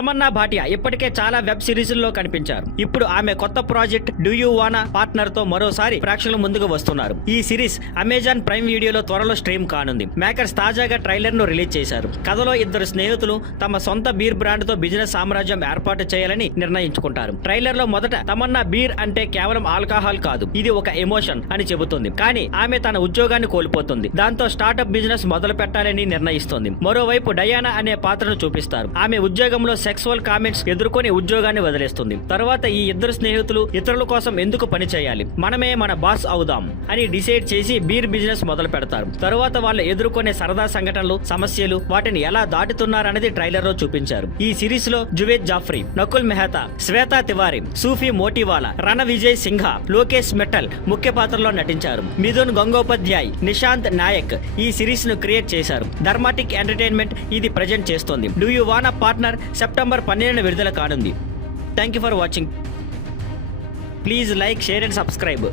తమన్నా భాటియా ఇప్పటికే చాలా వెబ్ సిరీస్ల్లో కనిపించారు. ఇప్పుడు ఆమె కొత్త ప్రాజెక్ట్ డూ యూ వానా పార్ట్నర్ తో మరోసారి ప్రేక్షకుల ముందుకు వస్తున్నారు. ఈ సిరీస్ అమెజాన్ ప్రైమ్ వీడియోలో త్వరలో స్ట్రీమ్ కానుంది. మేకర్స్ తాజాగా ట్రైలర్ ను రిలీజ్ చేశారు. కథలో ఇద్దరు స్నేహితులు తమ సొంత బీర్ బ్రాండ్ తో బిజినెస్ సామ్రాజ్యం ఏర్పాటు చేయాలని నిర్ణయించుకుంటారు. ట్రైలర్ లో మొదట తమన్నా బీర్ అంటే కేవలం ఆల్కహాల్ కాదు, ఇది ఒక ఎమోషన్ అని చెబుతుంది. కానీ ఆమె తన ఉద్యోగాన్ని కోల్పోతుంది. దాంతో స్టార్టప్ బిజినెస్ మొదలు పెట్టాలని నిర్ణయిస్తుంది. మరోవైపు డయానా అనే పాత్రను చూపిస్తారు. ఆమె ఉద్యోగంలో సెక్సువల్ కామెంట్స్ ఎదుర్కొని ఉద్యోగాన్ని వదిలేస్తుంది. తర్వాత ఈ ఇద్దరు స్నేహితులు ఇతరుల కోసం ఎందుకు పని చేయాలి, మనమే మన బాస్ అవుదాం అని డిసైడ్ చేసి బీర్ బిజినెస్ మొదలు పెడతారు. తరువాత వాళ్ళు ఎదుర్కొనే సరదా సంఘటనలు, సమస్యలు, వాటిని ఎలా దాటుతున్నారనేది ట్రైలర్ లో చూపించారు. ఈ సిరీస్ లో జువేద్ జాఫ్రీ, నకుల్ మెహతా, శ్వేతా తివారీ, సూఫీ మోటివాలా, రణ విజయ్ సింఘా, లోకేష్ మెట్టల్ ముఖ్య పాత్రలో నటించారు. మిథున్ గంగోపాధ్యాయ్, నిశాంత్ నాయక్ ఈ సిరీస్ ను క్రియేట్ చేశారు. ధర్మాటిక్ ఎంటర్టైన్మెంట్ ఇది ప్రజెంట్ చేస్తోంది. డూ యూ వానా పార్ట్నర్ సెప్టెంబర్ 12న విడుదల కానుంది. Thank you for watching. Please like, share and subscribe.